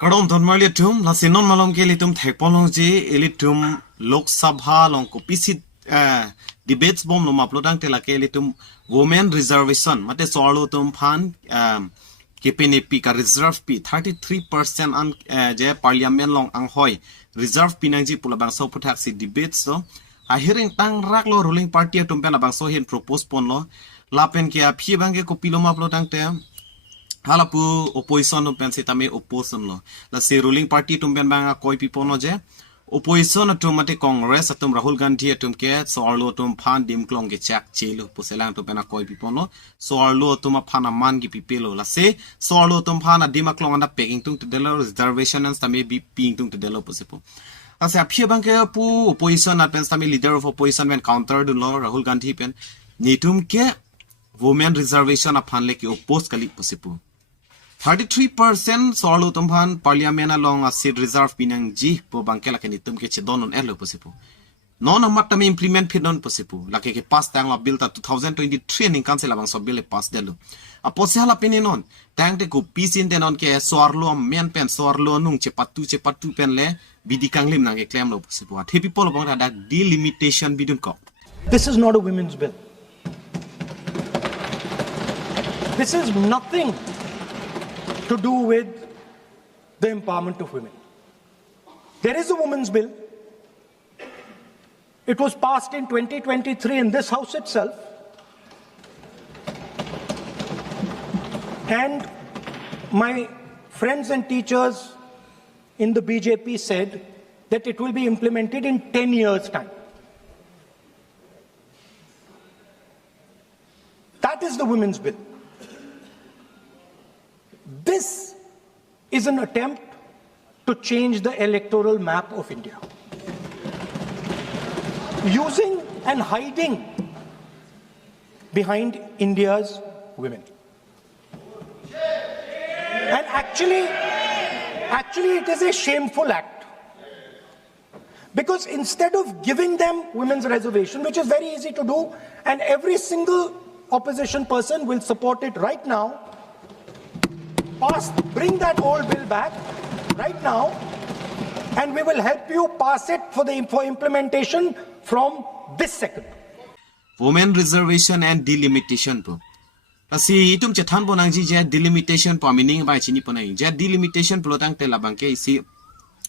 Kadom Donmalitum, Lasinon Malom Gelitum, Tekpology, Elitum, Lok Sabha, Long Copisit debates bomb no maplodang telakelitum, women reservation, Mate Solotum Pan, Kipini Pika reserve P 33% on Je Parliament Long Anghoy, reserve Pinangi Pulabang so taxi debates so. A hearing tang raklo ruling party tumpen abang so hin propose ponlo, Lapen Kia Pibange Copiloma Plodang tem. Halapu opposition tumpen si tami opposition lo. La si ruling party tumpen banga koi pipo no je. Opposition tumate Congress atum Rahul Gandhi atum ke so arlo tum pan dim klong ke chak chelo puselang tumpen koi pipo no. So arlo tum pan man gi pipelo la se so arlo tum pan dim klong anda peking tung to delo reservation and tami bi ping tung to delo pusepo. As a pure bank pu opposition at tami leader of opposition when countered lo Rahul Gandhi pen nitum ke women reservation upon like oppose kali pusepo. 33% solo tumhan parliament along a seat reserve pinang ji po bangkela kanitum ke chedonon elo posipo non amatami implement pidon posipo lake ke pass tang la bill ta 2023 ning cancel abang so bill pass delu apose hala pinenon tang te ko pisin denon ke soarlo men pen soarlo nung chepatu pen le bidikang lim nang ke claim lo posipo the people bang da delimitation bidun ko. This is not a women's bill. This is nothing to do with the empowerment of women. There is a women's bill. It was passed in 2023 in this house itself. And my friends and teachers in the BJP said that it will be implemented in 10 years' time. That is the women's bill. This is an attempt to change the electoral map of India. Using and hiding behind India's women. And actually it is a shameful act. Because instead of giving them women's reservation, which is very easy to do, and every single opposition person will support it right now, bring that old bill back right now, and we will help you pass it for implementation from this second. Women reservation and delimitation po. Kasi itum chethan po nang je delimitation po meaning ba chini po nang je delimitation po tang tela bangke isi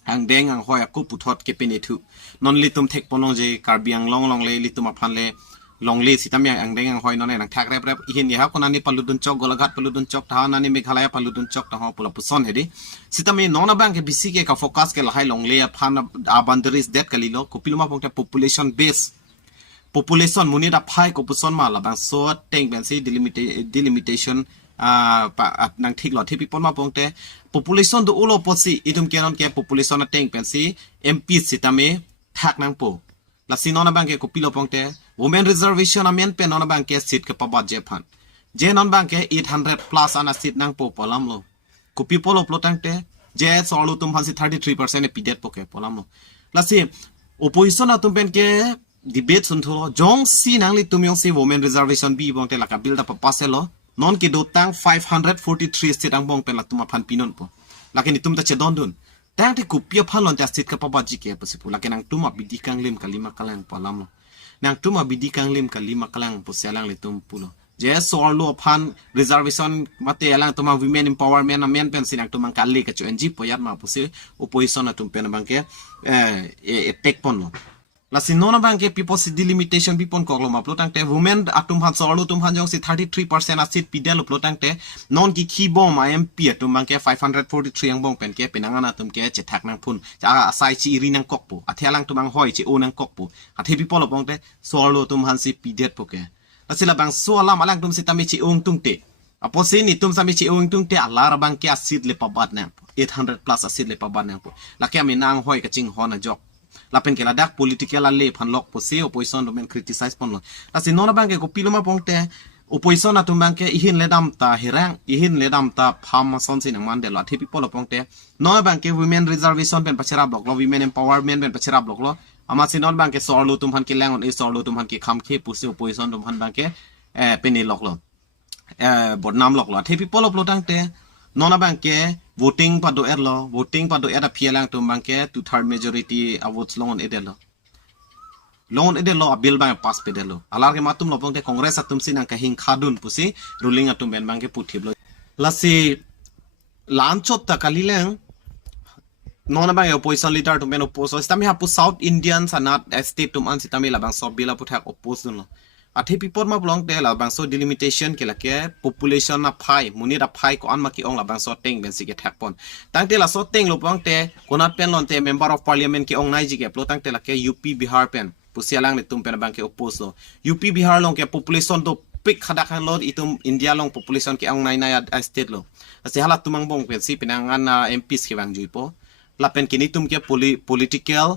ang deng ang hoya ko puthot ke penetu non litum thek po nong je karbiang long le litum aphan le long le sitam yang ang deng ang hoy non nang thak rep ihin ya ko nani paludun chok golaghat paludun chok tha nani meghalaya paludun chok ta ho pula puson hedi sitam me non bank ke bisi ke ka focus ke lahai long le aphan boundaries that kalilo kopiluma pongta population base population munida phai ko puson ma la bang so teng ben si delimitation nang thik lo thi people ma pongte population do ulo posi idum kenon ke population na teng ben si mp sitame thak nang po la sinona bank ke kopilo pongte women reservation amen pe non bank ke seat ke pabat je phan je non bank ke 800 plus ana seat nang po polam lo kopi polo plotang te je solu tum phan si 33% e pidet poke polam lo la si opposition atum pen ke debate sun tholo jong si nang li tum yong si women reservation bi bong te la ka bill da paselo non ke do tang 543 seat ang bong pen la tum phan pinon po lakin itum ta che don dun tang te kopia phan lon ta seat ka pabat ji ke pasipu lakin ang tum bidikang lim kalima kalang polam lo nang tuma bidikang lim kalima kalang po selang litum pulo je sorlo phan reservation mate alang tuma women empowerment amen pen sinang tumang kalli ka chonji poyat ma puse opposition atum pen bangke tek pon la sinona bangke people si delimitation bipon koklo ma plotang te women atum han sorlo tum han jong si 33% asit pidel plotang te non ki kibom imp atum bangke 543 ang bong pen ke pinangana tum ke chethak nang phun cha asai chi ri nang kokpo athialang tumang hoi chi o nang kokpo athi people bong te sorlo tum han si pidet poke asila bang so ala malang tum si tami chi ong tung te apose ni tum sami chi ong tung te ala bang ke asit le pabat nang 800 plus asit le pabat nang po la ke ami nang hoi ka ching hona jok lapen ke ladak political le phan lok pose opposition do men criticize pon lo asi nona bang ke ko piloma pongte opposition atum bang ke ihin ledam ta herang ihin ledam ta pham son sin man de la thi people pongte nona bang ke women reservation pen pachara blok lo women empowerment pen pachara blok lo ama si non bang ke sorlo tum han ke lang on e sorlo tum han ke kham khe puse opposition tum han bang ke penny lok lo bodnam lok lo thi people lok lo tang te nona bang ke voting pa do lo voting pa do era phialang tum bangke to third majority votes long edelo long edelo bill bang pass pedelo alar ke matum lopong te congress atum sinang ka hing khadun pusi ruling atum ben bangke puthiblo lasi lanchot ta kalileng non bang opposition leader tum ben oppose stami hapu south indians are not state tum an sitami labang sob bila puthak oppose no athi pipor ma blong te la bang so delimitation ke la ke population na phai muni da phai ko an ma ki ong la bang so teng ben si ke thak pon tang te la so teng lo blong te kona pen lon te member of parliament ke ong nai ji ke plo tang te la ke up bihar pen pusialang ni tum pen bang ke oppose lo up bihar long ke population do pik khada khan lo itum india long population ke ong nai nai state lo ase hala tumang bong pen si pinangan mps ke bang jui po lapen kini tum ke political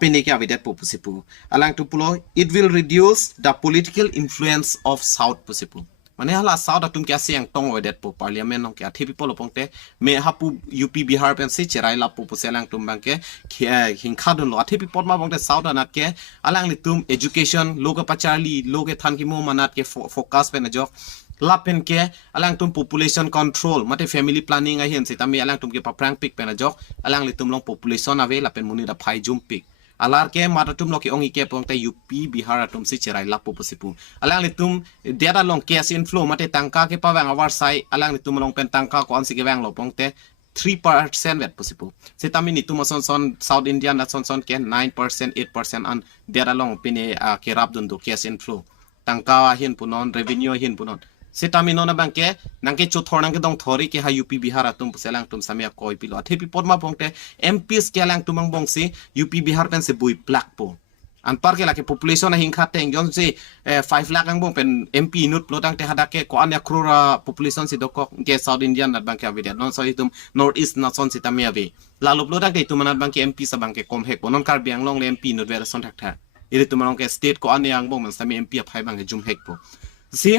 pene ke avidet po pusipu alang tu pulo it will reduce the political influence of south pusipu mane hala south atum ke asiang tong wedet po parliament nong ke athi people opongte me hapu up bihar pen si cherai la po puselang tum bangke hingkha dun lo athi people ma bongte south anat ke alang li tum education loga pachali loge than ki mo manat ke focus pen jok lapen ke alang tum population control mate family planning a hian sitami alang tum ke paprang pik pen jok alang li tum long population ave lapen muni da phai jum pik alar ke mata tum lo ke ongi ke pong te up bihar atum si cherai la pusipu alang li tum data long cash inflow mate tangka ke pawang awar sai alang li tum long pen tangka ko an si ke wang lo pong te 3% vet pusipu sitami ni tum son south indian na son ke 9% 8% an data long pine ke rap dun do cash inflow tangka hian punon revenue hian punon sitami nona bangke nangke chothor nangke dong thori ke ha up bihar atum puselang tum samia koi pilo athepi podma bongte mps ke lang tumang bongsi up bihar pen se bui plak po an par ke la ke population a hingkha teng jon se 5 lakh ang bong pen mp nut plotang te hadake ko anya crore population si dokok ke south indian nat bangke avidia non so itum north east na son sitami ave la lo plotang te tumanat bangke mp sa bangke kom hek bonon kar biang long le mp nut vera son thak tha iri tumanong ke state ko anya ang bong man sami mp a phai bangke jum hek po si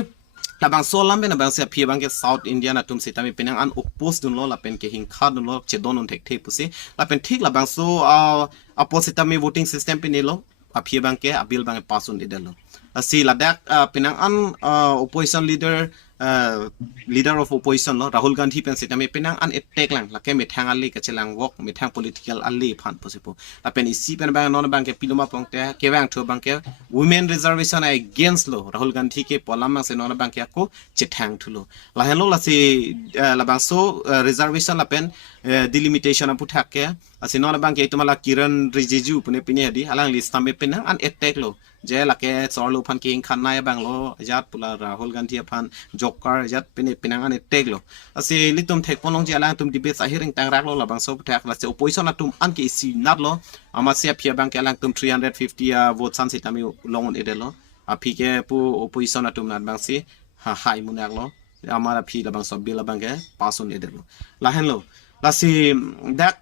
labang so lambe na bang se phi bang ke south indian atum sitami penang an oppose dun lo la pen ke hingkha dun lo che donon thek thek pusi la pen thik labang so opposite mi voting system penelo a phi bang ke abil bang pasun idelo si ladak penang an opposition leader of opposition lo rahul gandhi pen sitami penang an attack lang la ke methang ali ka chelang wok methang political ali phan posipo la pen isi pen bang non bang ke piluma pongte ke bang tho bang ke women reservation against lo rahul gandhi ke polam se non bang ke ko chethang thulo la hello la si la bang so reservation la pen delimitation apu thake asi non bang ke tumala kiran rijiju pune pine di alang list tambe penang an attack lo je la ke sorlo phan king khan nai bang lo jat pula rahul gandhi phan jokar jat pine pinang an attack lo asi litum thek ponong je alang tum debate a hearing tang rak lo la bang so thak la se opposition atum an ke si nat lo ama se phia bang ke alang tum 350 vote san sitami longon edelo a phi ke pu opposition atum nat bang si ha hai munak lo amara phi la bang so bil la bang ke pasun edelo la hen lo la si dak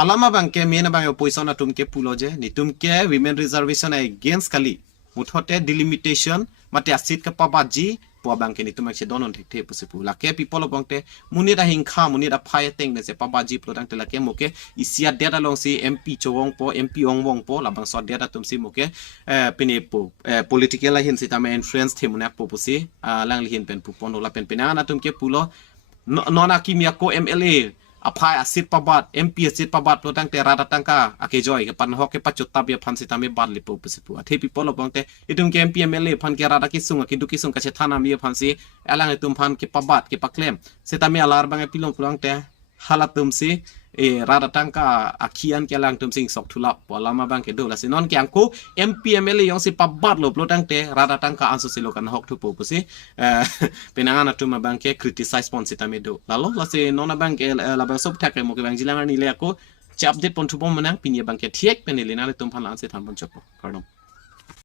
alama bang ke mena bang opposition atum ke puloje nitum ke women reservation against kali muthote delimitation mate asit ka pabaji po bang ke nitum ke donon thek the pusipu la ke people bangte muni da hingkha muni da phai teng ne se pabaji plodang te la ke moke isia data long si mp chowong po mp ongwong po la bang so data tum si moke pine po political la hin si tama influence themunak po pusi lang li hin pen pu pondo la pen penana tum ke pulo nona kimia ko mla aphai asit pabat mp asit pabat plotang te rata tangka ake joy ke pan hok ke pachut tabya phan sitame bad lipo pusipu athe people obangte itum ke mp mla phan ke rata ki sunga ki duki sung ka che thana mi phan si alang itum phan ke pabat ke paklem sitame alar bang pilong pulang te halatum si rata tangka akhian ke lang tum sing sok thulap polama bang ke do la sinon ke angko mp mla yong si pabat lo plotang te rata tangka ansu silokan hok thu po pusi penangana tum bang ke criticize pon sitame do lalo la se nona bang ke la bang sob thak mo ke bang jilang ni le ko che update pon thu pon manang pinia bang ke thiek penele na le tum phan la se than pon chop pardon